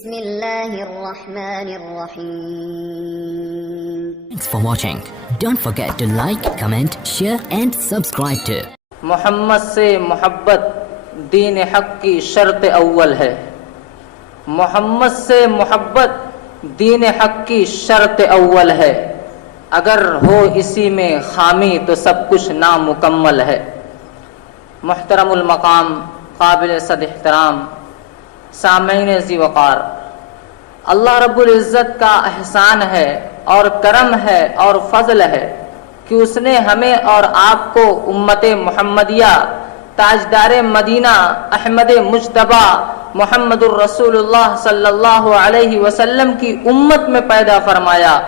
بسم اللہ الرحمن الرحیم. Thanks for watching. Don't forget to like, comment, share and subscribe to محمد سے محبت دین حق کی شرط اول ہے. محمد سے محبت دین حق کی شرط اول ہے. اگر ہو اسی میں خامی تو سب کچھ نامکمل ہے. محترم المقام، قابل صد احترام سامعین ذی وقار، اللہ رب العزت کا احسان ہے اور کرم ہے اور فضل ہے کہ اس نے ہمیں اور آپ کو امت محمدیہ تاجدار مدینہ احمد مجتبی محمد الرسول اللہ صلی اللہ علیہ وسلم کی امت میں پیدا فرمایا.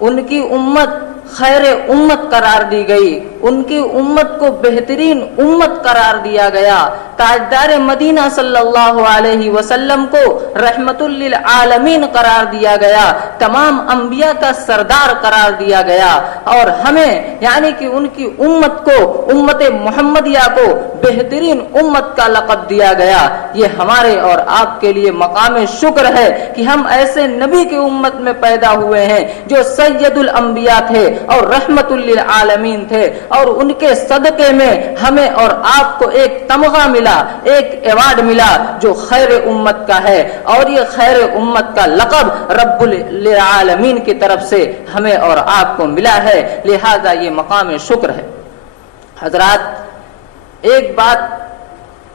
ان کی امت خیر امت قرار دی گئی، ان کی امت کو بہترین امت قرار دیا گیا. تاجدار مدینہ صلی اللہ علیہ وسلم کو رحمت للعالمین قرار دیا گیا، تمام انبیاء کا سردار قرار دیا گیا، اور ہمیں یعنی کہ ان کی امت کو، امت محمدیہ کو بہترین امت کا لقب دیا گیا. یہ ہمارے اور آپ کے لیے مقام شکر ہے کہ ہم ایسے نبی کی امت میں پیدا ہوئے ہیں جو سید الانبیاء تھے اور رحمت للعالمین تھے، اور ان کے صدقے میں ہمیں اور آپ کو ایک تمغہ ملا، ایک ایوارڈ ملا جو خیر امت کا ہے، اور یہ خیر امت کا لقب رب العالمین کی طرف سے ہمیں اور آپ کو ملا ہے. لہذا یہ مقام شکر ہے. حضرات، ایک بات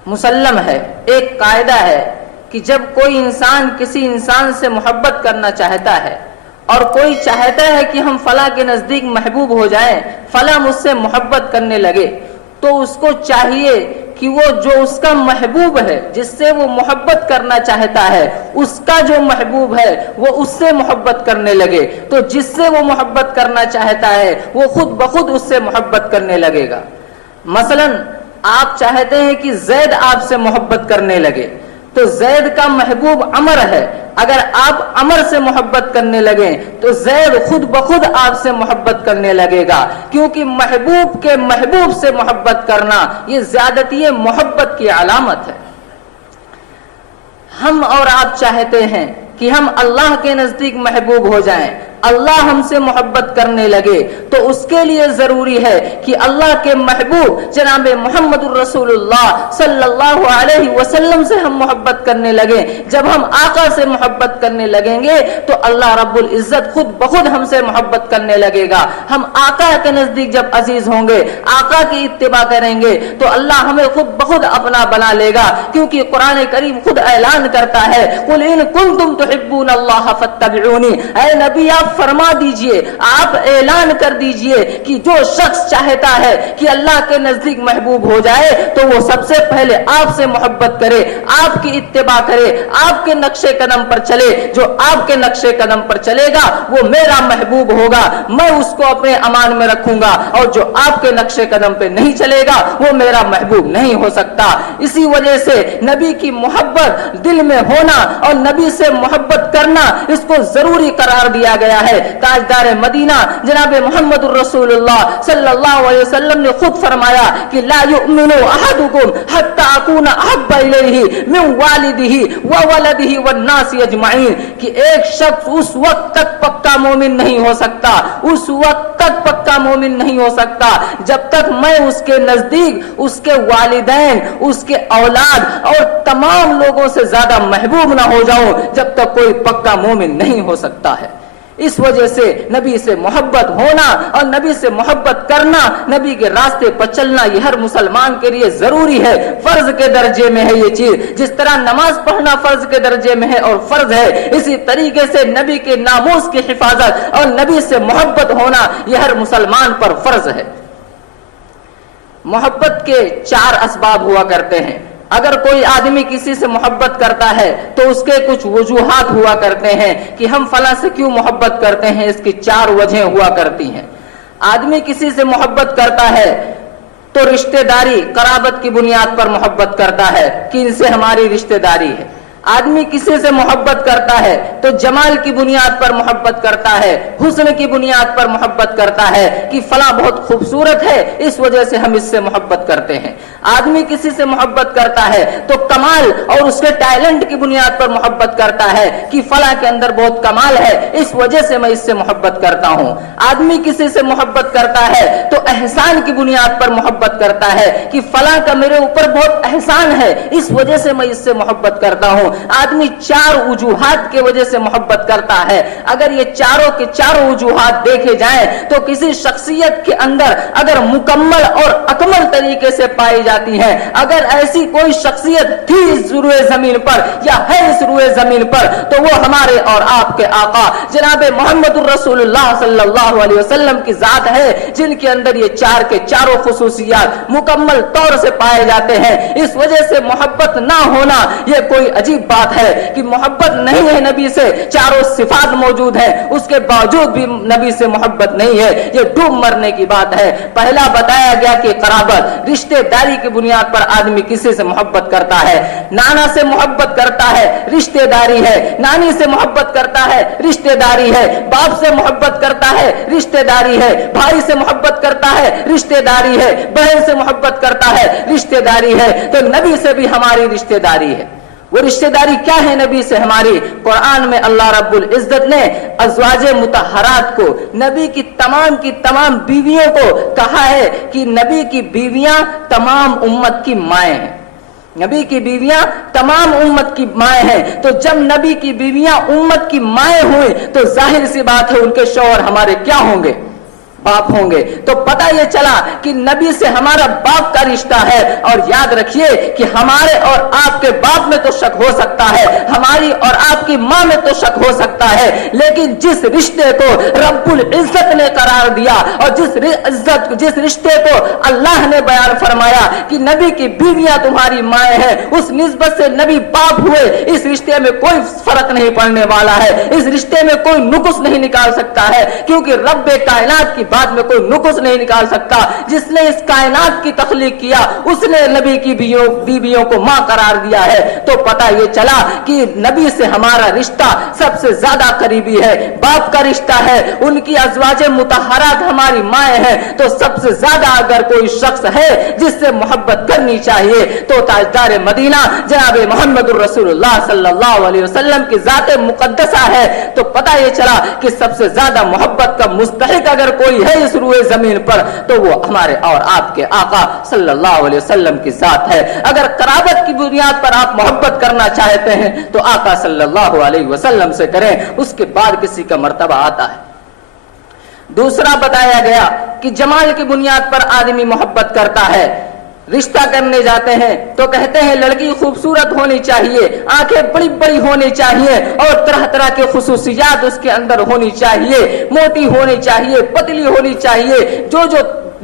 مسلم ہے، ایک قاعدہ ہے کہ جب کوئی انسان کسی انسان سے محبت کرنا چاہتا ہے اور کوئی چاہتا ہے کہ ہم فلاں کے نزدیک محبوب ہو جائیں، فلاں مجھ سے محبت کرنے لگے، تو اس کو چاہیے کہ وہ جو اس کا محبوب ہے، جس سے وہ محبت کرنا چاہتا ہے، اس کا جو محبوب ہے وہ اس سے محبت کرنے لگے. تو جس سے وہ محبت کرنا چاہتا ہے وہ خود بخود اس سے محبت کرنے لگے گا. مثلا آپ چاہتے ہیں کہ زید آپ سے محبت کرنے لگے، تو زید کا محبوب عمر ہے. اگر آپ عمر سے محبت کرنے لگیں تو زید خود بخود آپ سے محبت کرنے لگے گا، کیونکہ محبوب کے محبوب سے محبت کرنا یہ زیادتی محبت کی علامت ہے. ہم اور آپ چاہتے ہیں کہ ہم اللہ کے نزدیک محبوب ہو جائیں، اللہ ہم سے محبت کرنے لگے، تو اس کے لیے ضروری ہے کہ اللہ کے محبوب جناب محمد الرسول اللہ صلی اللہ علیہ وسلم سے ہم محبت کرنے لگیں. جب ہم آقا سے محبت کرنے لگیں گے تو اللہ رب العزت خود بخود ہم سے محبت کرنے لگے گا. ہم آقا کے نزدیک جب عزیز ہوں گے، آقا کی اتباع کریں گے، تو اللہ ہمیں خود بخود اپنا بنا لے گا. کیونکہ قرآن کریم خود اعلان کرتا ہے، قل ان کنتم تحبون اللہ فاتبعونی. اے نبی آپ فرما دیجئے، آپ اعلان کر دیجئے کہ جو شخص چاہتا ہے کہ اللہ کے نزدیک محبوب ہو جائے تو وہ سب سے پہلے آپ سے محبت کرے، آپ کی اتباع کرے، آپ کے نقش قدم پر چلے. جو آپ کے نقش قدم پر چلے گا وہ میرا محبوب ہوگا، میں اس کو اپنے امان میں رکھوں گا، اور جو آپ کے نقش قدم پہ نہیں چلے گا وہ میرا محبوب نہیں ہو سکتا. اسی وجہ سے نبی کی محبت دل میں ہونا اور نبی سے محبت کرنا اس کو ضروری قرار دیا گیا ہے. تاجدار مدینہ جناب محمد الرسول اللہ صلی اللہ علیہ وسلم نے خود فرمایا کہ لا یؤمن احدکم حتی اکون احب الیہ من والدہ وولدہ والناس اجمعین، کہ ایک شخص اس وقت تک پکا مومن نہیں ہو سکتا، اس وقت تک پکا مومن نہیں ہو سکتا جب تک میں اس کے نزدیک اس کے والدین، اس کے اولاد اور تمام لوگوں سے زیادہ محبوب نہ ہو جاؤں، جب تک کوئی پکا مومن نہیں ہو سکتا ہے. اس وجہ سے نبی سے محبت ہونا اور نبی سے محبت کرنا، نبی کے راستے پر چلنا، یہ ہر مسلمان کے لیے ضروری ہے. فرض کے درجے میں ہے یہ چیز. جس طرح نماز پڑھنا فرض کے درجے میں ہے اور فرض ہے، اسی طریقے سے نبی کے ناموس کی حفاظت اور نبی سے محبت ہونا یہ ہر مسلمان پر فرض ہے. محبت کے 4 اسباب ہوا کرتے ہیں. اگر کوئی آدمی کسی سے محبت کرتا ہے تو اس کے کچھ وجوہات ہوا کرتے ہیں کہ ہم فلاں سے کیوں محبت کرتے ہیں. اس کی 4 وجہیں ہوا کرتی ہیں. آدمی کسی سے محبت کرتا ہے تو رشتہ داری، قرابت کی بنیاد پر محبت کرتا ہے کہ ان سے ہماری رشتہ داری ہے. آدمی کسی سے محبت کرتا ہے تو جمال کی بنیاد پر محبت کرتا ہے, حسن کی بنیاد پر محبت کرتا ہے کہ فلاں بہت خوبصورت ہے اس وجہ سے ہم اس سے محبت کرتے ہیں. آدمی کسی سے محبت کرتا ہے تو کمال اور اس کے ٹیلنٹ کی بنیاد پر محبت کرتا ہے کہ فلاں کے اندر بہت کمال ہے اس وجہ سے میں اس سے محبت کرتا ہوں. آدمی کسی سے محبت کرتا ہے تو احسان کی بنیاد پر محبت کرتا ہے کہ فلاں کا میرے اوپر بہت احسان ہے اس وجہ سے میں اس سے محبت کرتا ہوں. آدمی 4 وجوہات کی وجہ سے محبت کرتا ہے. اگر یہ چاروں کے چاروں وجوہات دیکھے جائیں تو کسی شخصیت کے اندر اگر مکمل اور اکمل طریقے سے پائی جاتی ہے, اگر ایسی کوئی شخصیت تھی اس روئے زمین پر یا ہے اس روئے زمین پر تو وہ ہمارے اور آپ کے آقا جناب محمد الرسول اللہ صلی اللہ علیہ وسلم کی ذات ہے, جن کے اندر یہ 4 کے چاروں خصوصیات مکمل طور سے پائے جاتے ہیں. اس وجہ سے محبت نہ ہونا یہ کوئی عجیب بات ہے کہ محبت نہیں ہے نبی سے, چاروں صفات موجود ہیں اس کے باوجود بھی نبی سے محبت نہیں ہے, یہ ڈوب مرنے کی بات ہے. پہلا بتایا گیا کہ قرابت رشتہ داری کی بنیاد پر آدمی کسی سے محبت کرتا ہے. نانا سے محبت کرتا ہے رشتہ داری ہے, نانی سے محبت کرتا ہے رشتہ داری ہے, باپ سے محبت کرتا ہے رشتہ داری ہے, بھائی سے محبت کرتا ہے رشتہ داری ہے, بہن سے محبت کرتا ہے رشتہ داری ہے. تو نبی سے بھی ہماری رشتہ داری ہے. وہ رشتہ داری کیا ہے نبی سے ہماری؟ قرآن میں اللہ رب العزت نے ازواج مطہرات کو, نبی کی تمام بیویوں کو کہا ہے کہ نبی کی بیویاں تمام امت کی مائیں ہیں. نبی کی بیویاں تمام امت کی مائیں ہیں. تو جب نبی کی بیویاں امت کی مائیں ہوئیں تو ظاہر سی بات ہے ان کے شوہر ہمارے کیا ہوں گے؟ باپ ہوں گے. تو پتہ یہ چلا کہ نبی سے ہمارا باپ کا رشتہ ہے. اور یاد رکھیے کہ ہمارے اور آپ کے باپ میں تو شک ہو سکتا ہے, ہماری اور آپ کی ماں میں تو شک ہو سکتا ہے, لیکن جس رشتے کو رب العزت نے قرار دیا اور جس رشتے کو اللہ نے بیان فرمایا کہ نبی کی بیویاں تمہاری مائیں ہیں, اس نسبت سے نبی باپ ہوئے. اس رشتے میں کوئی فرق نہیں پڑنے والا ہے, اس رشتے میں کوئی نقص نہیں نکال سکتا ہے, کیونکہ رب کائنات کی بات میں کوئی نقص نہیں نکال سکتا. جس نے اس کائنات کی تخلیق کیا اس نے نبی کی بیویوں کو ماں قرار دیا ہے. تو پتہ یہ چلا کہ نبی سے ہمارا رشتہ سب سے زیادہ قریبی ہے, باپ کا رشتہ ہے. ان کی ازواج مطہرات ہماری مائیں ہیں. تو سب سے زیادہ اگر کوئی شخص ہے جس سے محبت کرنی چاہیے تو تاجدار مدینہ جناب محمد الرسول اللہ صلی اللہ علیہ وسلم کی ذات مقدسہ ہے. تو پتہ یہ چلا کہ سب سے زیادہ محبت کا مستحق اگر کوئی ہے اس روئے زمین پر تو وہ ہمارے اور آپ کے آقا صلی اللہ علیہ وسلم کی ذات ہے. اگر قرابت کی بنیاد پر آپ محبت کرنا چاہتے ہیں تو آقا صلی اللہ علیہ وسلم سے کریں, اس کے بعد کسی کا مرتبہ آتا ہے. دوسرا بتایا گیا کہ جمال کی بنیاد پر آدمی محبت کرتا ہے. رشتہ کرنے جاتے ہیں تو کہتے ہیں لڑکی خوبصورت ہونی چاہیے, آنکھیں بڑی بڑی ہونی چاہیے اور طرح طرح کے خصوصیات اس کے اندر ہونی چاہیے, موٹی ہونی چاہیے, پتلی ہونی چاہیے. جو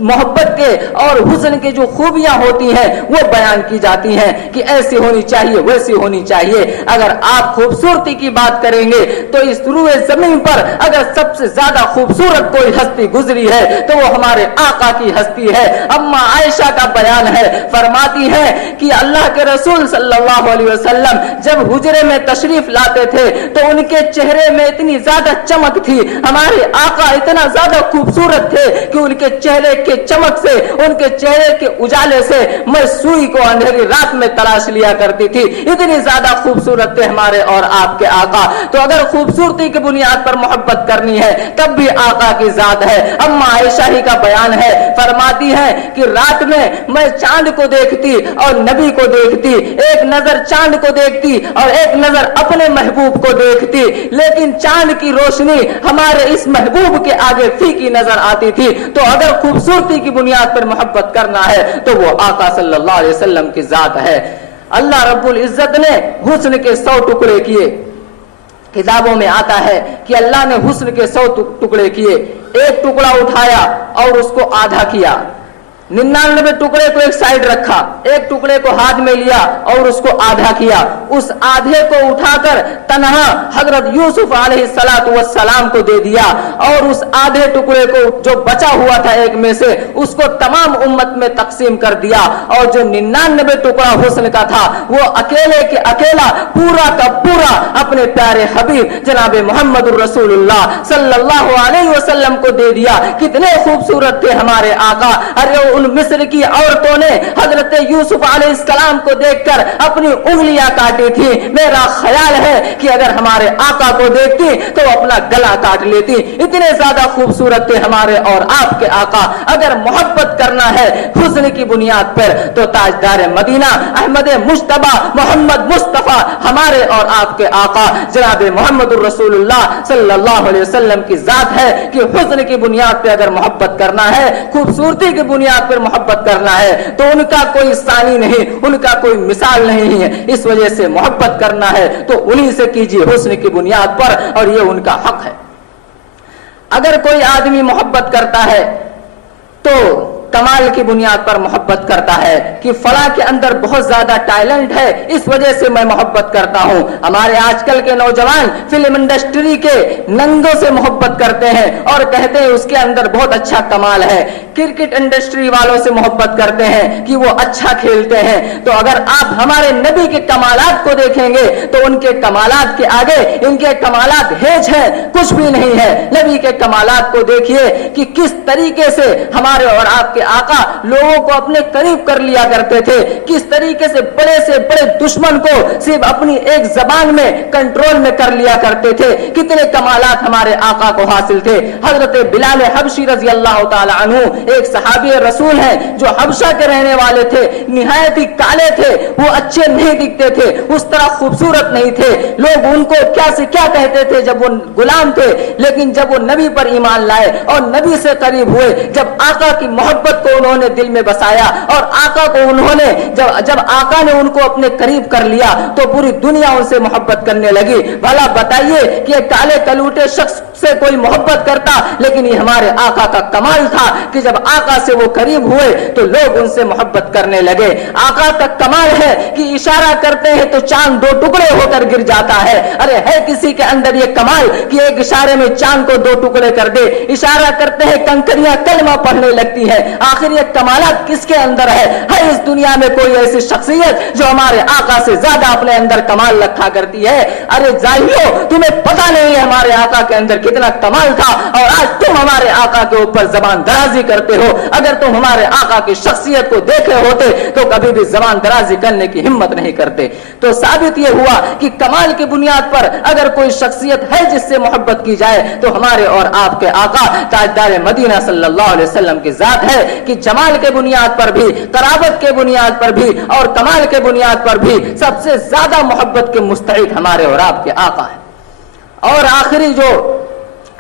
محبت کے اور حسن کے جو خوبیاں ہوتی ہیں وہ بیان کی جاتی ہیں کہ ایسی ہونی چاہیے ویسی ہونی چاہیے. اگر آپ خوبصورتی کی بات کریں گے تو اس روئے زمین پر اگر سب سے زیادہ خوبصورت کوئی ہستی گزری ہے تو وہ ہمارے آقا کی ہستی ہے. اما عائشہ کا بیان ہے, فرماتی ہیں کہ اللہ کے رسول صلی اللہ علیہ وسلم جب حجرے میں تشریف لاتے تھے تو ان کے چہرے میں اتنی زیادہ چمک تھی, ہمارے آقا اتنا زیادہ خوبصورت تھے کہ ان کے چہرے کے چمک سے, ان کے چہرے کے اجالے سے میں سوئی کو اندھیری رات میں تلاش لیا کرتی تھی. اتنی زیادہ خوبصورت تھے ہمارے اور آپ کے آقا. تو اگر خوبصورتی کی بنیاد پر محبت کرنی ہے تب بھی آقا کی ذات ہے. اما عائشہ ہی کا بیان ہے, فرماتی ہیں کہ رات میں چاند کو دیکھتی اور نبی کو دیکھتی, ایک نظر چاند کو دیکھتی اور ایک نظر اپنے محبوب کو دیکھتی, لیکن چاند کی روشنی ہمارے اس محبوب کے آگے فیکی نظر آتی تھی. تو اگر خوبصورتی کی بنیاد پر محبت کرنا ہے تو وہ آقا صلی اللہ علیہ وسلم کی ذات ہے. اللہ رب العزت نے حسن کے 100 ٹکڑے کیے. کتابوں میں آتا ہے کہ اللہ نے حسن کے 100 ٹکڑے کیے, ایک ٹکڑا اٹھایا اور اس کو آدھا کیا, 99 टुकड़े को एक साइड रखा, एक टुकड़े को हाथ में लिया और उसको आधा किया, उस आधे को उठाकर तन्हा हजरत यूसुफ अलैहिस्सलातु वस्सलाम को दे दिया और उस आधे टुकड़े को जो बचा हुआ था एक में से उसको तमाम उम्मत में तकसीम कर दिया और जो 99 टुकड़ा हुस्न का था वो अकेले के अकेला पूरा का पूरा अपने प्यारे हबीब जनाबे मोहम्मद रसूलुल्लाह सल्लल्लाहु अलैहि वसल्लम को दे दिया। कितने खूबसूरत थे हमारे आका। अरे उन मिस्र की औरतों ने हजरत यूसुफ अलैहिस्सलाम को देखकर अपनी उंगलियां काटी थी। मेरा ख्याल है कि अगर हमारे आका को देखती तो अपना गला काट लेती, इतने ज्यादा खूबसूरत थे हमारे और आपके आका। अगर मोहब्बत करना है हुस्न की बुनियाद पर तो ताजदार मदीना अहमद मुश्तबा मोहम्मद मुस्तफा हमारे और आपके आका जनाबे मोहम्मद रसूलुल्लाह सल्लल्लाहु अलैहि वसल्लम की जात है कि हुस्न की बुनियाद पर अगर मोहब्बत करना है, खूबसूरती की बुनियाद पर मोहब्बत करना है तो उनका कोई सानी नहीं, उनका कोई मिसाल नहीं है। इस वजह से मोहब्बत करना है तो उन्हीं से कीजिए हुस्न की बुनियाद पर और ये उनका हक है। अगर कोई आदमी मोहब्बत करता है तो कमाल की बुनियाद पर मोहब्बत करता है कि फला के अंदर बहुत ज्यादा टैलेंट है, इस वजह से मैं मोहब्बत करता हूं। हमारे आजकल के नौजवान फिल्म इंडस्ट्री के नंगों से मोहब्बत करते हैं और कहते हैं उसके अंदर बहुत अच्छा कमाल है। क्रिकेट इंडस्ट्री वालों से मोहब्बत करते हैं कि वो अच्छा खेलते हैं। तो अगर आप हमारे नबी के कमालात को देखेंगे तो उनके कमालात के आगे इनके कमालात हेज है, कुछ भी नहीं है। नबी के कमालात को देखिए कि किस तरीके से हमारे और आपके आका लोगों को अपने करीब कर लिया करते थे, किस तरीके से बड़े दुश्मन को सिर्फ अपनी एक जबान में कंट्रोल में कर लिया करते थे। कितने कमालात हमारे आका को हासिल थे। हजरत बिलाल हबशी रजी अल्लाह ताला अन्हु एक सहाबी रसूल हैं जो हबशा के रहने वाले थे, निहायत ही काले थे, वो अच्छे नहीं दिखते थे, उस तरह खूबसूरत नहीं थे। लोग उनको क्या से क्या कहते थे जब वो गुलाम थे, लेकिन जब वो नबी पर ईमान लाए और नबी से करीब हुए, जब आका की मोहब्बत को उन्होंने दिल में बसाया और आका को उन्होंने जब आका ने उनको अपने करीब कर लिया तो पूरी दुनिया उनसे मोहब्बत करने लगी। भला बताइए कि ये काले कलूटे शख्स से कोई मोहब्बत करता, लेकिन ये हमारे आका का कमाल था कि जब आका से वो करीब हुए तो लोग उनसे मोहब्बत करने लगे। आका का कमाल है कि इशारा करते हैं तो चांद दो टुकड़े होकर गिर जाता है। अरे है किसी के अंदर ये कमाल कि एक इशारे में चांद को दो टुकड़े कर दे। इशारा करते हैं कंकरियां कलमा पढ़ने लगती है। आखिर ये कमालात किसके अंदर है इस दुनिया में कोई ऐसी शख्सियत जो हमारे आका से ज्यादा अपने अंदर कमाल रखा करती है? अरे जाहिलो, तुम्हें पता नहीं है हमारे आका के अंदर कितना कमाल था और आज तुम हमारे आका के ऊपर जबान दराजी करते हो। अगर तुम हमारे आका की शख्सियत को देखे होते तो कभी भी जबान दराजी करने की हिम्मत नहीं करते। तो साबित यह हुआ कि कमाल की बुनियाद पर अगर कोई शख्सियत है जिससे मोहब्बत की जाए तो हमारे और आपके आका ताजदार मदीना सल्लल्लाहु अलैहि वसल्लम की जात है कि जमाल के बुनियाद पर भी, कराबत के बुनियाद पर भी और कमाल के बुनियाद पर भी सबसे ज्यादा मोहब्बत के मुस्तहिक हमारे और आपके आका है। और आखिरी जो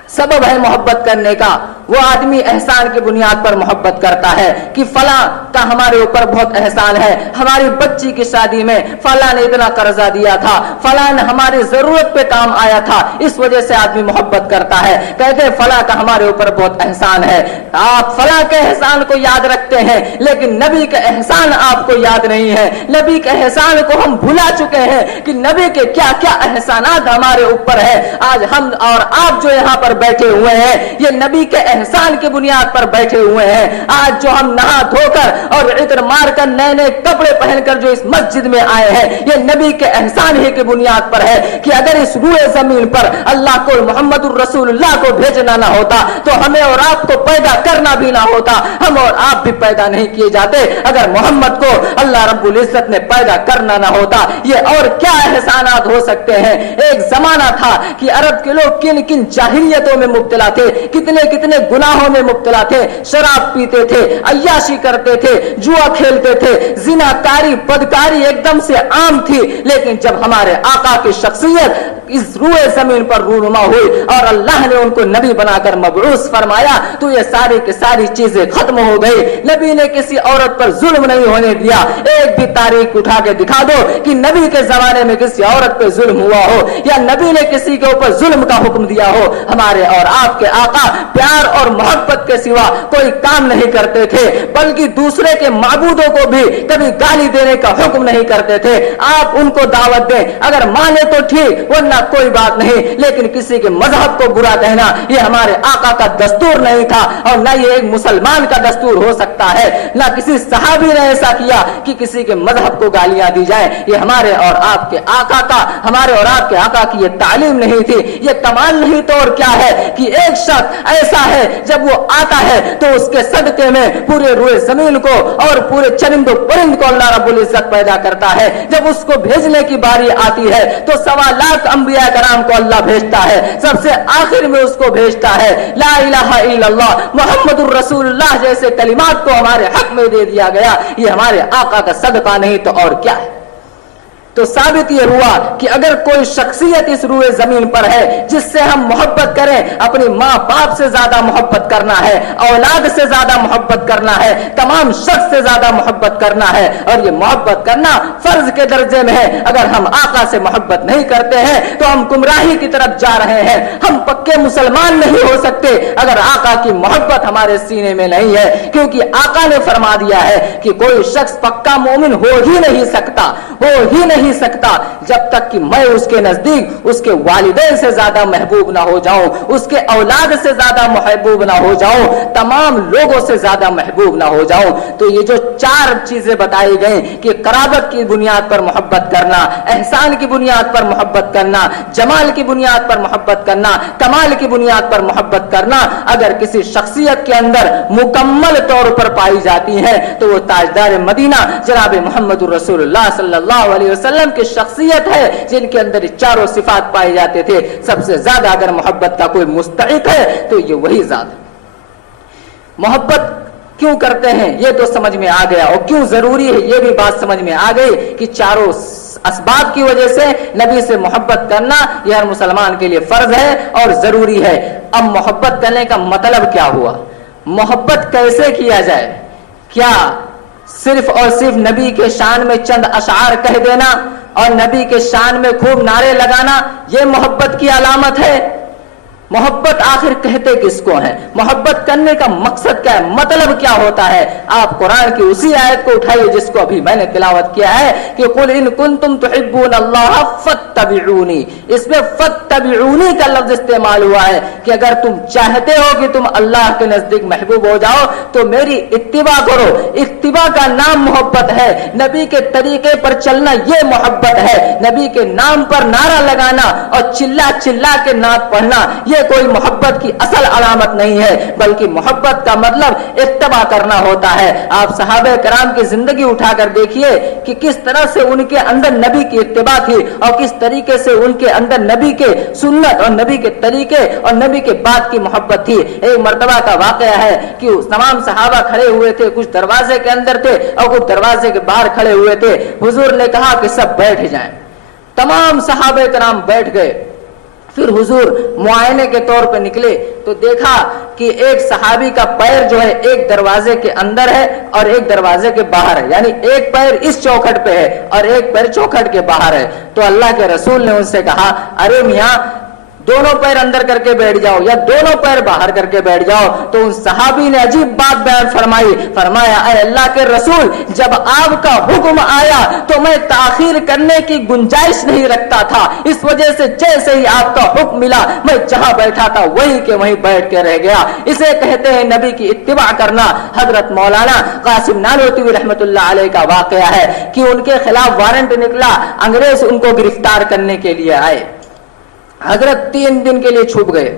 सबब है मोहब्बत करने का, वो आदमी एहसान की बुनियाद पर मोहब्बत करता है कि फला का हमारे ऊपर बहुत एहसान है, हमारी बच्ची की शादी में फला ने इतना कर्जा दिया था, फला ने हमारी जरूरत पे काम आया था, इस वजह से आदमी मोहब्बत करता है। कहते हैं फला का हमारे ऊपर बहुत एहसान है। आप फला के एहसान को याद रखते हैं लेकिन नबी का एहसान आपको याद नहीं है। नबी के एहसान को हम भुला चुके हैं कि नबी के क्या क्या एहसानात हमारे ऊपर है। आज हम और आप जो यहाँ पर बैठे हुए हैं ये नबी के एहसान की बुनियाद पर बैठे हुए हैं। आज जो हम नहा धोकर और इत्र मारकर नए नए कपड़े पहनकर जो इस मस्जिद में आए हैं ये नबी के एहसान ही की बुनियाद पर है कि अगर इस रूए जमीन पर अल्लाह को मोहम्मदुर रसूलुल्लाह को भेजना ना होता तो हमें और आपको पैदा करना भी ना होता, हम और आप भी पैदा नहीं किए जाते अगर मोहम्मद को अल्लाह रब्बुल इज्जत ने पैदा करना ना होता। ये और क्या एहसानात हो सकते हैं। एक जमाना था कि अरब के लोग किन किन जाहिलियतों में मुब्तला थे, कितने कितने गुनाहों में मुब्तला थे, शराब पीते थे, अय्याशी करते थे, जुआ खेलते थे, जिनाकारी बदकारी एकदम से आम थी। लेकिन जब हमारे आका की शख्सियत इस रूए जमीन पर रूनुमा हुई और अल्लाह ने उनको नबी बनाकर मबरूस फरमाया तो ये सारी की सारी चीजें खत्म हो गई। नबी ने किसी औरत पर जुल्म नहीं होने दिया। एक भी तारीख उठा के दिखा दो कि नबी के जमाने में किसी औरत पे जुल्म हुआ हो या नबी ने किसी के ऊपर जुल्म का हुक्म दिया हो। हमारे और आपके आका प्यार اور محبت کے سوا کوئی کام نہیں کرتے تھے، بلکہ دوسرے کے معبودوں کو بھی کبھی گالی دینے کا حکم نہیں کرتے تھے۔ آپ ان کو دعوت دیں، اگر مانے تو ٹھیک ورنہ کوئی بات نہیں، لیکن کسی کے مذہب کو برا کہنا یہ ہمارے آقا کا دستور نہیں تھا، اور نہ یہ ایک مسلمان کا دستور ہو سکتا ہے۔ نہ کسی صحابی نے ایسا کیا کہ کسی کے مذہب کو گالیاں دی جائیں، یہ ہمارے اور آپ کے آقا کا، ہمارے اور آپ کے آقا کی یہ تعلیم نہیں تھی۔ یہ کمال نہیں تو اور کیا ہے کہ ایک شخص ایسا ہے جب وہ آتا ہے تو اس کے صدقے میں پورے روئے زمین کو اور پورے چرند و پرند کو اللہ رب العزت پیدا کرتا ہے۔ جب اس کو بھیجنے کی باری آتی ہے تو 1.25 لاکھ انبیاء کرام کو اللہ بھیجتا ہے، سب سے آخر میں اس کو بھیجتا ہے لا الہ الا اللہ محمد الرسول اللہ جیسے کلمات کو ہمارے حق میں دے دیا گیا۔ یہ ہمارے آقا کا صدقہ نہیں تو اور کیا ہے؟ تو ثابت یہ ہوا کہ اگر کوئی شخصیت اس روئے زمین پر ہے جس سے ہم محبت کریں، اپنی ماں باپ سے زیادہ محبت کرنا ہے، اولاد سے زیادہ محبت کرنا ہے، تمام شخص سے زیادہ محبت کرنا ہے، اور یہ محبت کرنا فرض کے درجے میں ہے۔ اگر ہم آقا سے محبت نہیں کرتے ہیں تو ہم گمراہی کی طرف جا رہے ہیں، ہم پکے مسلمان نہیں ہو سکتے اگر آقا کی محبت ہمارے سینے میں نہیں ہے، کیونکہ آقا نے فرما دیا ہے کہ کوئی شخص پکا مومن ہو ہی نہیں سکتا جب تک کہ میں اس کے نزدیک اس کے والدین سے زیادہ محبوب نہ ہو جاؤں، اس کے اولاد سے زیادہ محبوب نہ ہو جاؤں، تمام لوگوں سے زیادہ محبوب نہ ہو جاؤں۔ تو یہ جو 4 چیزیں بتائی گئیں کہ قرابت کی بنیاد پر محبت کرنا، احسان کی بنیاد پر محبت کرنا، جمال کی بنیاد پر محبت کرنا، کمال کی بنیاد پر محبت کرنا، اگر کسی شخصیت کے اندر مکمل طور پر پائی جاتی ہیں تو وہ تاجدار مدینہ جناب محمد رسول اللہ صلی اللہ علیہ وسلم کی شخصیت ہے، جن کے اندر 4 صفات پائے جاتے تھے۔ سب سے زیادہ اگر محبت کا کوئی مستحق ہے تو یہ وہی ذات ہے۔ محبت کیوں کرتے ہیں یہ تو سمجھ میں آ گیا، اور کیوں ضروری ہے یہ بھی بات سمجھ میں آ گئی کہ 4 اسباب کی وجہ سے نبی سے محبت کرنا یہ ہر مسلمان کے لیے فرض ہے اور ضروری ہے۔ اب محبت کرنے کا مطلب کیا ہوا؟ محبت کیسے کیا جائے؟ کیا صرف اور صرف نبی کے شان میں چند اشعار کہہ دینا اور نبی کے شان میں خوب نعرے لگانا یہ محبت کی علامت ہے؟ محبت آخر کہتے کس کو ہیں؟ محبت کرنے کا مقصد کیا ہے؟ مطلب کیا ہوتا ہے؟ آپ قرآن کی اسی آیت کو اٹھائیے جس کو ابھی میں نے تلاوت کیا ہے کہ قل ان کنتم تحبون اللہ فاتبعونی، اس میں فاتبعونی کا لفظ استعمال ہوا ہے کہ اگر تم چاہتے ہو کہ تم اللہ کے نزدیک محبوب ہو جاؤ تو میری اتباع کرو۔ اتباع کا نام محبت ہے، نبی کے طریقے پر چلنا یہ محبت ہے۔ نبی کے نام پر نعرہ لگانا اور چلا چلا کے نعت پڑھنا یہ کوئی محبت کی اصل علامت نہیں ہے، بلکہ محبت کا مطلب اتباع کرنا ہوتا ہے۔ آپ صحابہ کرام کی زندگی اٹھا کر دیکھیے کہ کس طرح سے ان کے اندر نبی کی اتباع تھی اور کس طریقے سے ان کے اندر نبی کے سنت اور نبی کے طریقے اور نبی کے بات کی محبت تھی۔ ایک مرتبہ کا واقعہ ہے کہ تمام صحابہ کھڑے ہوئے تھے، کچھ دروازے کے اندر تھے اور کچھ دروازے کے باہر کھڑے ہوئے تھے۔ حضور نے کہا کہ سب بیٹھ جائیں، تمام صحابہ کرام بیٹھ گئے۔ پھر حضور معائنے کے طور پہ نکلے تو دیکھا کہ ایک صحابی کا پیر جو ہے ایک دروازے کے اندر ہے اور ایک دروازے کے باہر ہے، یعنی ایک پیر اس چوکھٹ پہ ہے اور ایک پیر چوکھٹ کے باہر ہے۔ تو اللہ کے رسول نے ان سے کہا ارے میاں دونوں پیر اندر کر کے بیٹھ جاؤ یا دونوں پیر باہر کر کے بیٹھ جاؤ۔ تو ان صحابی نے عجیب بات بیان فرمائی، فرمایا اے اللہ کے رسول جب آپ کا حکم آیا تو میں تاخیر کرنے کی گنجائش نہیں رکھتا تھا، اس وجہ سے جیسے ہی آپ کا حکم ملا میں جہاں بیٹھا تھا وہیں کے وہیں بیٹھ کے رہ گیا۔ اسے کہتے ہیں نبی کی اتباع کرنا۔ حضرت مولانا قاسم نانوتوی رحمت اللہ علیہ کا واقعہ ہے کہ ان کے خلاف وارنٹ نکلا، انگریز ان کو گرفتار کرنے کے لیے آئے۔ حضرت 3 دن کے لیے چھپ گئے،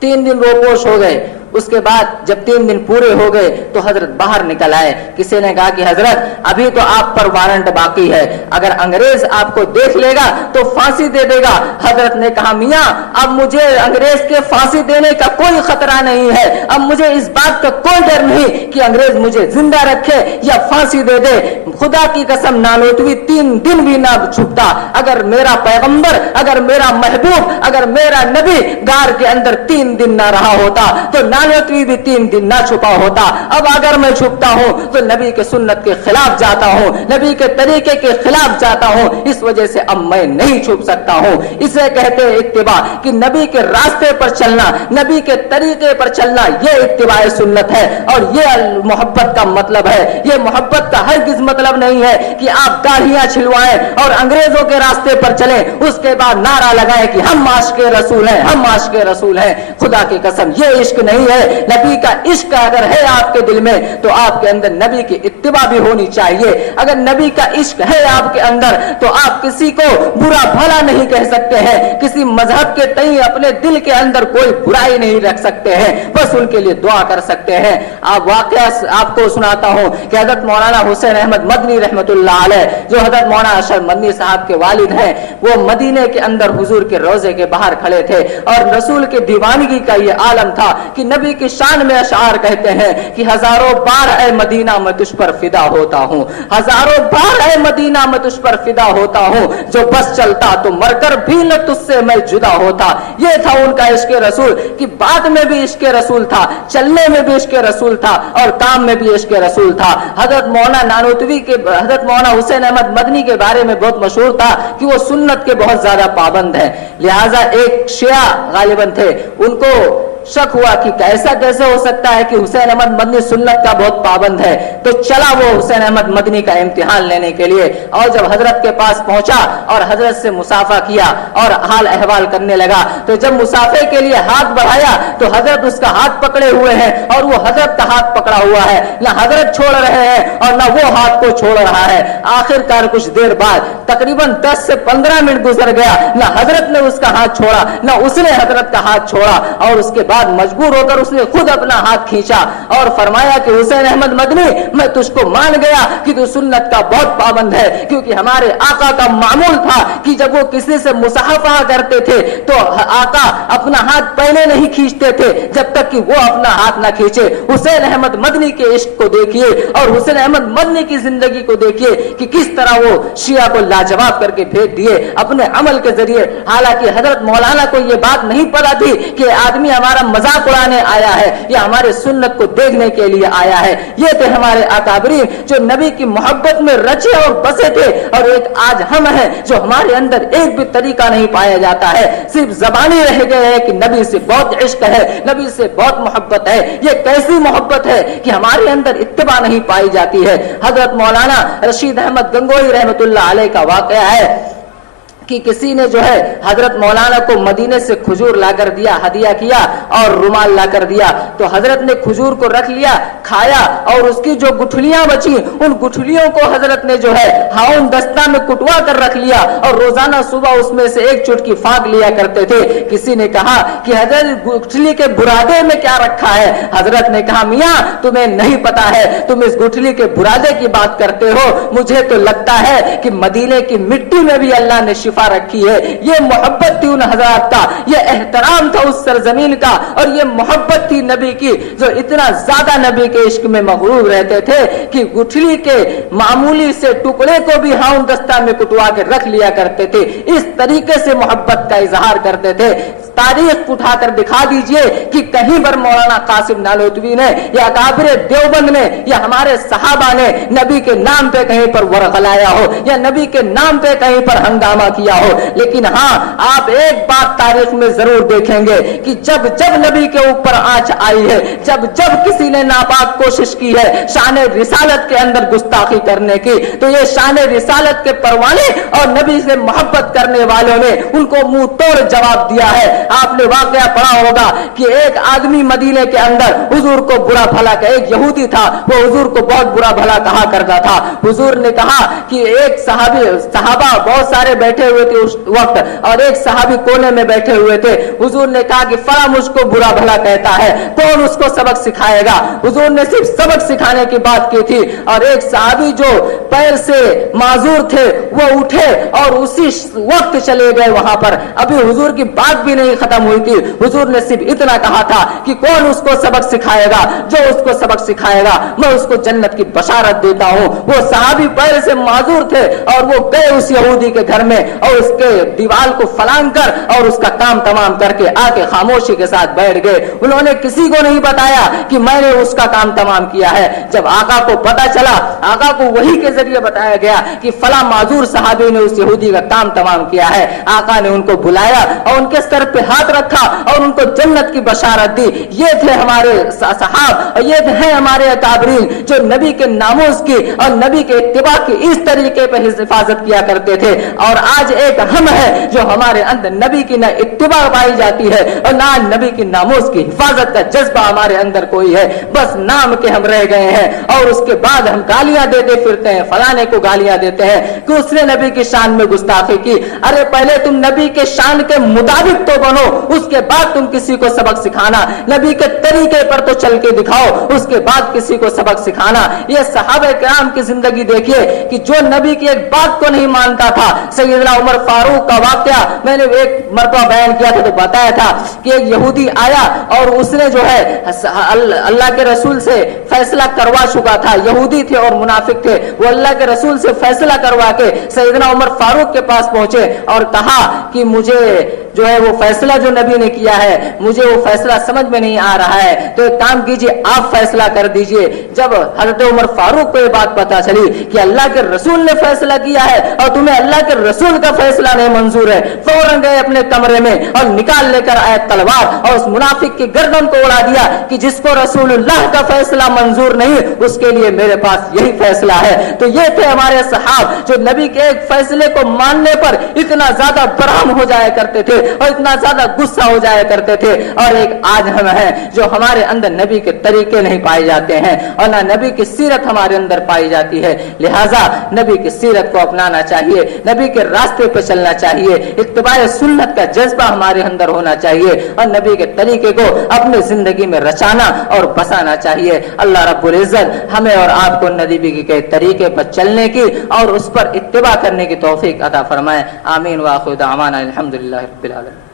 3 دن روپوش ہو گئے۔ اس کے بعد جب 3 دن پورے ہو گئے تو حضرت باہر نکل آئے۔ کسی نے کہا کہ حضرت ابھی تو آپ پر وارنٹ باقی ہے، اگر انگریز آپ کو دیکھ لے گا تو پھانسی دے دے گا۔ حضرت نے کہا میاں اب مجھے انگریز کے پھانسی دینے کا کوئی خطرہ نہیں ہے، اب مجھے اس بات کا کوئی ڈر نہیں کہ انگریز مجھے زندہ رکھے یا پھانسی دے دے۔ خدا کی قسم نانوتوی 3 دن بھی نہ چھپتا۔ اگر میرا پیغمبر، اگر میرا محبوب، اگر میرا نبی غار کے اندر 3 دن نہ رہا ہوتا تو नानवी भी 3 दिन ना छुपा होता। अब अगर मैं छुपता हूँ तो नबी के सुन्नत के खिलाफ जाता हूँ, नबी के तरीके के खिलाफ जाता हूँ, इस वजह से अब मैं नहीं छुप सकता हूँ। इसे कहते हैं इत्तिबा, कि नबी के रास्ते पर चलना, नबी के तरीके पर चलना, ये इत्तिबा सुन्नत है और ये मोहब्बत का मतलब है। ये मोहब्बत का हरगिज मतलब नहीं है कि आप दाढ़ियां छिलवाएं और अंग्रेजों के रास्ते पर चलें, उसके बाद नारा लगाएं कि हम आशिक़े रसूल हैं, हम आशिक़े रसूल हैं। खुदा की कसम ये इश्क नहीं है। नबी का इश्क अगर है आपके दिल में तो आपके अंदर नबी की इत्तिबा भी होनी चाहिए। अगर नबी का इश्क है आपके अंदर तो आप किसी को बुरा भला नहीं कह सकते हैं, किसी मजहब के तई अपने दिल के अंदर कोई बुराई नहीं रख सकते हैं, बस उनके लिए दुआ कर सकते हैं। आप वाकया आपको सुनाता हूं कि हजरत मौलाना हुसैन अहमद मदनी रहमतुल्लाह अलैह, जो हजरत मौलाना अशरफ मदनी साहब के वालिद हैं, वो मदीने के अंदर हुजूर के रोजे के बाहर खड़े थे और रसूल के दीवानगी का ये आलम था कि नबी की शान में अशआर कहते हैं कि हजारों बार ऐ मदीना मैं तुझ पर फिदा होता हूं, हजारों बार ऐ मदीना मैं तुझ पर फिदा होता हूं, जो बस चलता तो मरकर भी न तुझसे मैं जुदा होता। ये था उनका इश्क़ रसूल कि बाद में भी इश्क़ रसूल था, चलने में भी इश्क़ रसूल था और काम में भी इश्क़ रसूल था। हजरत मौलाना नानूतवी के, हजरत मौलाना हुसैन अहमद मदनी के बारे में बहुत मशहूर था कि वो सुन्नत के बहुत ज्यादा पाबंद है। लिहाजा एक शिया गालिबन थे, उनको शक हुआ कि कैसे हो सकता है कि हुसैन अहमद मदनी सुन्नत का बहुत पाबंद है। तो चला वो हुसैन अहमद मदनी का इम्तिहान लेने के लिए और जब हजरत के पास पहुंचा और हजरत से मुसाफा किया और हाल अहवाल करने लगा, तो जब मुसाफे के लिए हाथ बढ़ाया तो हजरत उसका हाथ पकड़े हुए हैं और वो हजरत का हाथ पकड़ा हुआ है, ना हजरत छोड़ रहे हैं और ना वो हाथ को छोड़ रहा है। आखिरकार कुछ देर बाद तकरीबन 10 से 15 मिनट गुजर गया, ना हजरत ने उसका हाथ छोड़ा ना उसने हजरत का हाथ छोड़ा और उसके बाद मजबूर होकर उसने खुद अपना हाथ खींचा और फरमाया कि हुसैन अहमद मदनी, मैं तुझको मान गया कि तू सुन्नत का बहुत पाबंद है, क्योंकि हमारे आका का मामूल था कि जब वो किसी से मुसाफा करते थे तो आका अपना हाथ पहले नहीं खींचते थे जब तक कि वो अपना हाथ ना खींचे। हुसैन अहमद मदनी के इश्क को देखिए और हुसैन अहमद मदनी की जिंदगी को देखिए कि किस तरह वो शिया को लाजवाब करके फेंक दिए अपने अमल के जरिए। हालांकि हजरत मौलाना को ये बात नहीं पता थी कि आदमी हमारा मजाक उड़ाने आया है या हमारे सुन्नत को देखने के लिए आया है। ये थे हमारे अकाबरीन जो नबी की मोहब्बत में रचे और बसे थे, और एक आज हम हैं जो हमारे अंदर एक भी तरीका नहीं पाया जाता है, सिर्फ जबानी रह गए हैं कि नबी से बहुत इश्क है, नबी से बहुत मोहब्बत है। ये कैसी मोहब्बत है कि हमारे अंदर इत्तिबा नहीं पाई जाती है। हजरत मौलाना रशीद अहमद गंगोही रहमतुल्लाह अलैह का वाकया है कि किसी ने जो है हजरत मौलाना को मदीने से खजूर लाकर दिया, हदिया किया और रुमाल लाकर दिया, तो हजरत ने खजूर को रख लिया, खाया और उसकी जो गुठलियां बची उन गुठलियों को हजरत ने जो है हाउन दस्ता में कुटवा कर रख लिया और रोजाना सुबह उसमें से एक चुटकी फाक लिया करते थे। किसी ने कहा कि हजरत गुठली के बुरादे में क्या रखा है? हजरत ने कहा मियां तुम्हें नहीं पता है, तुम इस गुठली के बुरादे की बात करते हो, मुझे तो लगता है कि मदीने की मिट्टी में भी अल्लाह ने शिफा रखी है। ये मोहब्बत थी उन हजरात का, ये एहतराम था उस सरजमीन का, और ये मोहब्बत थी नबी की जो इतना ज्यादा नबी के इश्क में मगरूर रहते थे कि गुठली के मामूली से टुकड़े को भी हाउन दस्ता में कुटवा के रख लिया करते थे। इस तरीके से मोहब्बत का इजहार करते थे। तारीख उठाकर दिखा दीजिए कि कहीं पर मौलाना कासिम नानूतवी ने या अकाबिर देवबंद ने या हमारे सहाबा ने नबी के नाम पे कहीं पर वरगलाया हो या नबी के नाम पे कहीं पर हंगामा किया हो। लेकिन हाँ, आप एक बात तारीख में जरूर देखेंगे कि जब जब नबी के ऊपर आंच आई है, जब जब किसी ने नापाक कोशिश की है शान रिसालत के अंदर गुस्ताखी करने की, तो ये शान रिसालत के परवाने और नबी से मोहब्बत करने वालों ने उनको मुंह तोड़ जवाब दिया है। आपने वाकया पढ़ा होगा कि एक आदमी मदीने के अंदर हुजूर को बुरा भला का, एक यहूदी था, वो हुजूर को बहुत बुरा भला कहा करता था। हुजूर ने कहा कि एक सहाबा बहुत सारे बैठे हुए थे उस वक्त और एक सहाबी कोने में बैठे हुए थे। हुजूर ने कहा कि फला मुझको बुरा भला कहता है, कौन उसको सबक सिखाएगा? हुजूर ने सिर्फ सबक सिखाने की बात की थी और एक सहाबी जो पैर से माजूर थे वो उठे और उसी वक्त चले गए वहां पर। अभी हुजूर की बात भी नहीं नहीं खत्म हुई थी, हुजूर ने सिर्फ इतना कहा था कि कौन उसको सबक सिखाएगा, जो उसको सबक सिखाएगा मैं उसको जन्नत की बशारत देता हूं। वो सहाबी पैर से माजूर थे और वो गए उस यहूदी के घर में और उसके दीवार को फलांग कर और उसका काम तमाम करके आके खामोशी के साथ बैठ गए। उन्होंने किसी को नहीं बताया कि मैंने उसका काम तमाम किया है। जब आका को पता चला, आका को वही के जरिए बताया गया कि फला माजूर सहाबी ने उस यहूदी का काम तमाम किया है। आका ने उनको बुलाया और उनके सर पे हाथ रखा और उनको जन्नत की बशारत दी। ये थे हमारे सहाब और ये थे हमारे अकाबरीन जो नबी के नामोस की और नबी के इत्तिबा की इस तरीके पे हिफाजत किया करते थे। और आज एक हम है जो हमारे अंदर नबी की ना इत्तिबा पाई जाती है और ना नबी की नामोस की हिफाजत का जज्बा हमारे अंदर कोई है। बस नाम के हम रह गए हैं और उसके बाद हम गालियां देते फिरते हैं, फलाने को गालियां देते हैं कि उसने नबी की शान में गुस्ताखी की। अरे पहले तुम नबी के शान के मुताबिक तो बनो, उसके बाद तुम किसी को सबक सिखाना। नबी के तरीके पर तो चल के दिखाओ, उसके बाद किसी को सबक सिखाना। ये सहाबे किराम की जिंदगी देखिए कि जो नबी की एक बात को नहीं मानता था। सैयदना उमर फारूक का वाकया मैंने एक मरतबा बयान किया था तो बताया था कि एक यहूदी आया और उसने जो है अल्लाह के रसूल से फैसला करवा चुका था। यहूदी थे और मुनाफिक थे। वो अल्लाह के रसूल से फैसला करवा के सैयदना उमर फारूक के पास पहुंचे और कहा कि मुझे जो है वो फैसला जो नबी ने किया है मुझे वो फैसला समझ में नहीं आ रहा है, तो एक काम कीजिए आप फैसला कर दीजिए। जब हजरत उमर फारूक को ये बात पता चली कि अल्लाह के रसूल ने फैसला किया है और तुम्हें अल्लाह के रसूल का फैसला नहीं मंजूर है, फौरन गए अपने कमरे में और निकाल लेकर आए तलवार और उस मुनाफिक की गर्दन को उड़ा दिया कि जिसको रसूलुल्लाह का फैसला मंजूर नहीं उसके लिए मेरे पास यही फैसला है। तो ये थे हमारे सहाब जो नबी के एक फैसले को मानने पर इतना ज्यादा बरहम हो जाया करते थे और इतना ज्यादा गुस्सा हो जाया करते थे। और एक आज हम हैं जो हमारे अंदर नबी के तरीके नहीं पाए जाते हैं और ना नबी की सीरत हमारे अंदर पाई जाती है। लिहाजा नबी की सीरत को अपनाना चाहिए, नबी के रास्ते पर चलना चाहिए, इत्तिबाए सुन्नत का जज्बा हमारे अंदर होना चाहिए और नबी के तरीके को अपनी जिंदगी में रचाना और बसाना चाहिए। अल्लाह रब्बुल इज्जत हमें और आपको नबी के तरीके पर चलने की और उस पर इत्तिबा करने की तौफीक अता फरमाए। आमीन व आखिर दावाना अल्हम्दुलिल्लाहि रब्बिल आलमीन।